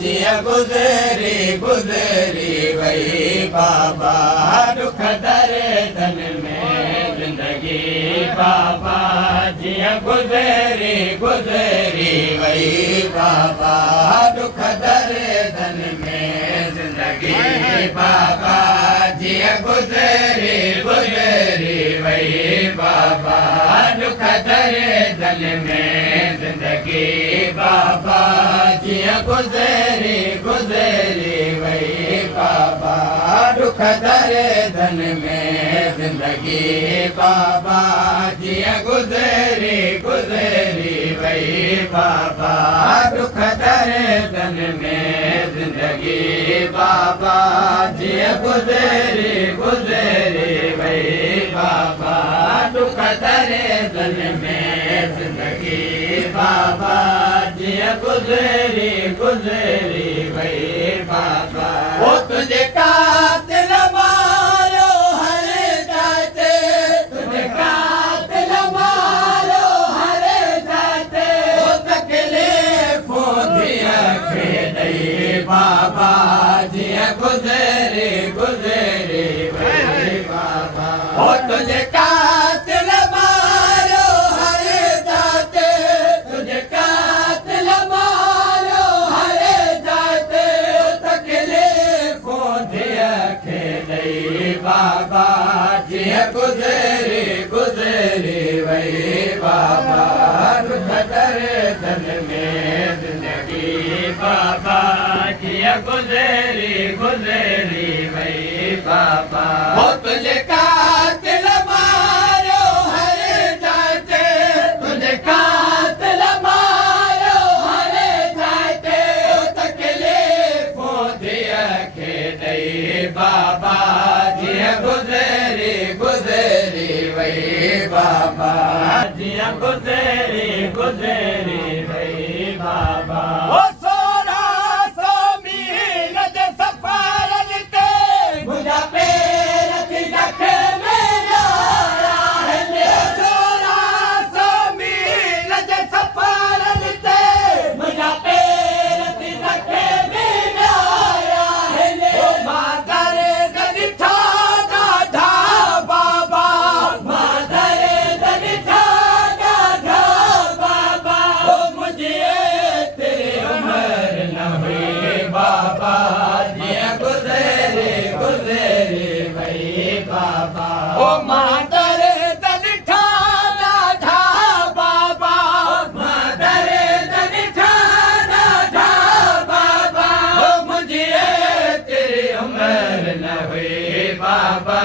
जिया गुज़री गुज़री वई बाबा दुख दरे धन में ज़िंदगी बाबा जिया गुज़री गुज़री वई बाबा दुख दरे धन में ज़िंदगी बाबा जिया गुज़री गुज़री वई बाबा दुख दरे धन में ज़िंदगी बाबा जिया गुज़री गुज़री वई बाबा दुख दरे धन में ज़िंदगी बाबा जिया गुज़री गुज़री वई बाबा दुख दरे धन में ज़िंदगी बाबा जिया गुज़री गुज़री वई बाबा दुख दरे धन में ज़िंदगी बाबा जिया गुज़री गुज़री वई बाबा वो तुझे कातिल मारो हर जाते तुझे कातिल मारो हर जाते वो तकलीफ़ों दिया खेदई बाबा जिया गुज़री गुज़री वई बाबा वो तुझे कातिल मारो हर जाते तुझे कातिल मारो हर जाते तकलीफ़ों दिया खेदई बाबा जिया गुज़री गुज़री वई बाबा दुख दरे धन में ज़िंदगी बाबा जिया गुज़री गुज़री वई बाबा वो तुझे कातिल मारो हर जाते तुझे कातिल मारो हर जाते तकलीफ़ों दिया खेदई बाबा जिया गुज़री गुज़री वई बाबा जिया गुज़री गुज़री वई बाबा ओ सोना सो मील जे सफ़र ते मुझा पैर थी रखे मेरा है सोना सो मील जे सफ़र ते मुझा पैर थी रखे मेरा है मादर दरिठा दादा बाबा मादर दरिठा दादा बाबा ओ मुझे तेरी उम्र न हुई बाबा जिया गुज़री गुज़री वई बाबा ओ मादर दरिठा दादा बाबा मादर दरिठा दादा बाबा ओ मुझे तेरी उम्र न हुई बाबा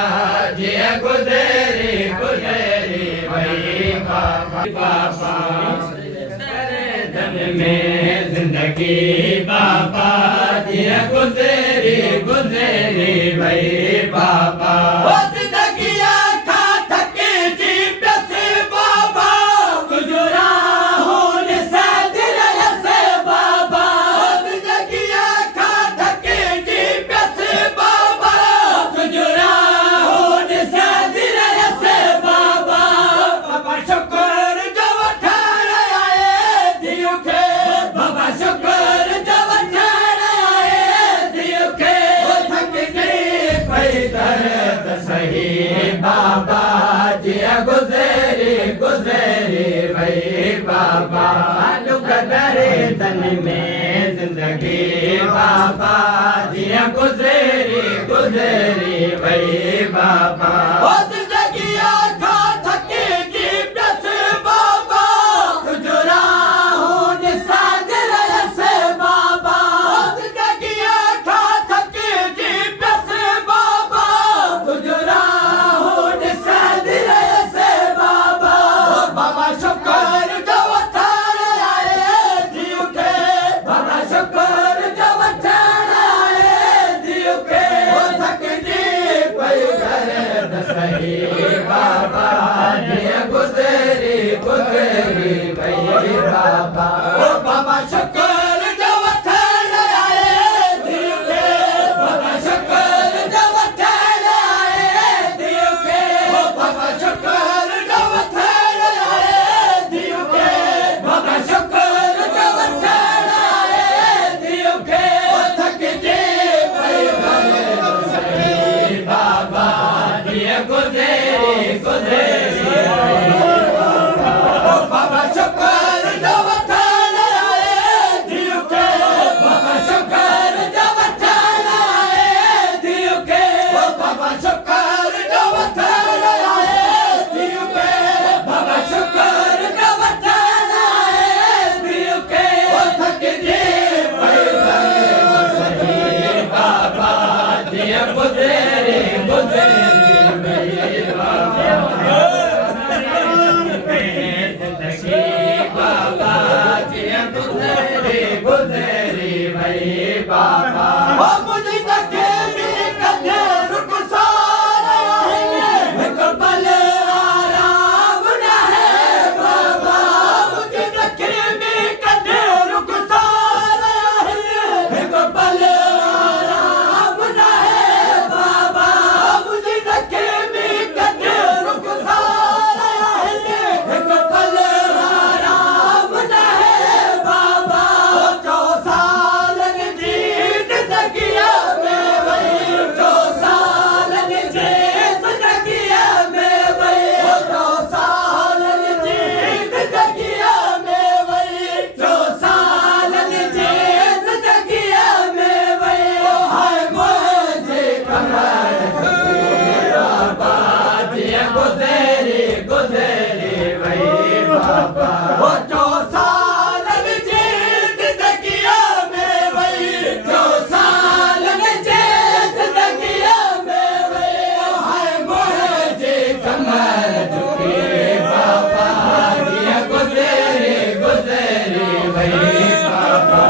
जिया गुज़री गुज़री वई बाबा बाबा धन में ज़िंदगी बाबा जिया गुज़री गुज़री वई बाबा ओ ज़िंदगिया खा थके जी प्यासे बाबा गुज़रा होने से दिल से बाबा ओ ज़िंदगिया खा थके जी प्यासे बाबा गुज़रा होने से दिल से बाबा बाबा शुक्र जब ठहर आए दियो के बाबा शुक्र जब ठहर आए दियो के ओ थक गई पई दर्द सही बाबा जिया गुज़री गुज़री वई बाबा दुख दरे धन में ज़िंदगी बाबा जिया गुज़री गुज़री वई बाबा ओ ज़िंदगिया खा थके जी प्यासे बाबा गुज़रा होने से दिल से बाबा ओ ज़िंदगिया खा थके जी प्यासे बाबा गुज़रा होने से दिल से बाबा ओ बाबा शुक्र जब ठहर आए दियो के बाबा शुक्र जब ठहर आए दियो के ओ थक जी पई दर्द सही बाबा ओ मुझे तके भी कदे रुक सारा है एक पल आराम न है बाबा मुझे तके भी कदे रुक सारा है एक पल आराम न है बाबा मुझे तके भी कदे रुक सारा है एक पल आराम न है बाबा जो सालन जीत तकिया में वही जो सालन जीत तकिया में वही जो सालन जीत तकिया में वही जो सालन जीत तकिया में वही हाय मुझे कमर बाबा दिया गुजरी गुजरी वही बाबा वो जो सालन जीत तकिया में वही जो सालन जीत तकिया में वही हाय मुझे कमर झुकी बाबा दिया गुजरी गुजरी वही बाबा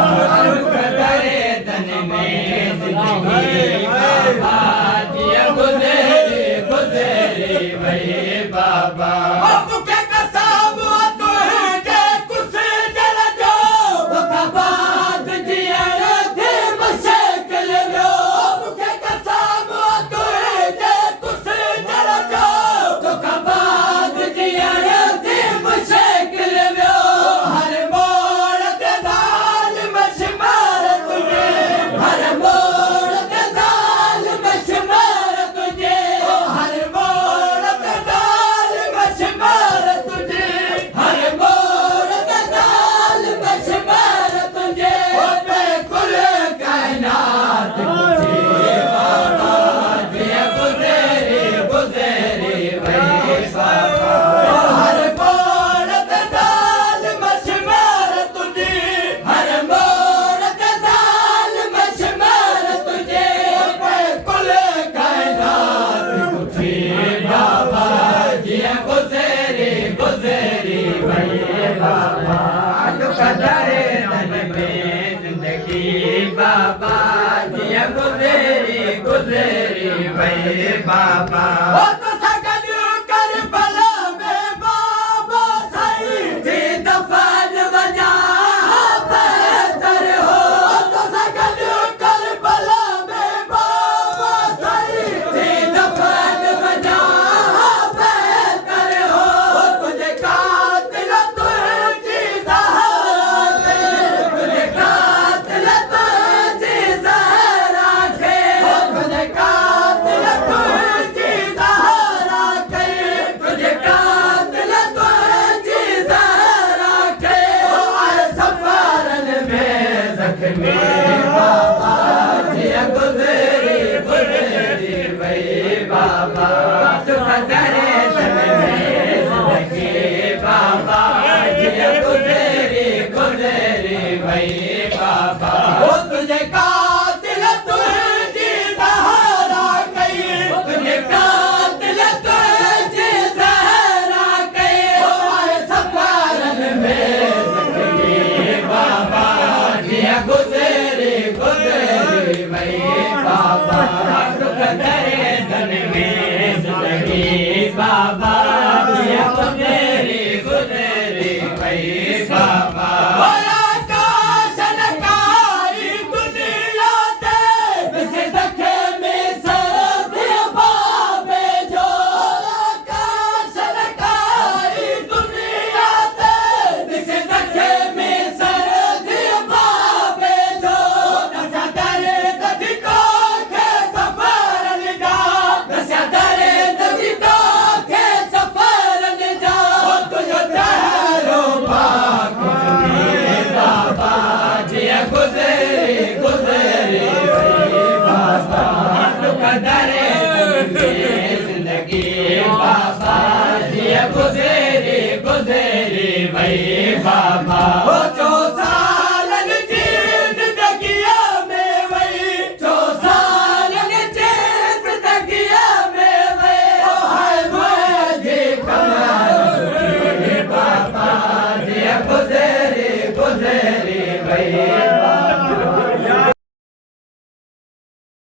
कदरे तन में जिंदगी बाबा दिया गुजरी गुजरी वही बाबा अब क्या कसम तो है के कुछ जल जाओ तो कबाद दिया थे मशक्ल लो अब क्या कसम तो है के कुछ जल जाओ तो कबाद दिया थे मशक्ल लो हर मोड़ के दाल मशमार तुझे हर मोड़ के दाल मशमार तुझे हर मोड़ के दाल मशमार तुझे हर मोड़ के दाल मशमार तुझे कुल कायनात तुझे बाबा दिया गुजरी गुजरी वही बाबा हर मोड़ के दाल मशमार तुझे हर मोड़ के दाल मशमार तुझे कुल कायनात तुझे बाबा दिया गुजरी गुजरी वही बाबा कदरे तन में जिंदगी बाबा दिया गुजरी गुजरी वही बाबा ओ तो सकल कर भला में बाबा सही थी दफन बजा बेहतर हो तो सकल कर भला में बाबा सही थी दफन बजा बेहतर हो तुझे कातिल तुझे सहारा तुझे कातिल तुझे सहारा तुझे कातिल तुझे सहारा तुझे कातिल तुझे सहारा सफारन में जख्मी बाबा जिया गुजरी गुजरी वही बाबा कदरे तन में जिंदगी बाबा जिया गुजरी गुजरी वही बाबा ओ तुझे कातिल तुझे सहारा तुझे कातिल तुझे सहारा सफारन में जख्मी बाबा जिया गुजरी गुजरी वही बाबा कदरे तन में जिंदगी बाबा जिया गुजरी गुजरी वही बाबा जिंदगी बाबा जिया गुजरी गुजरी वही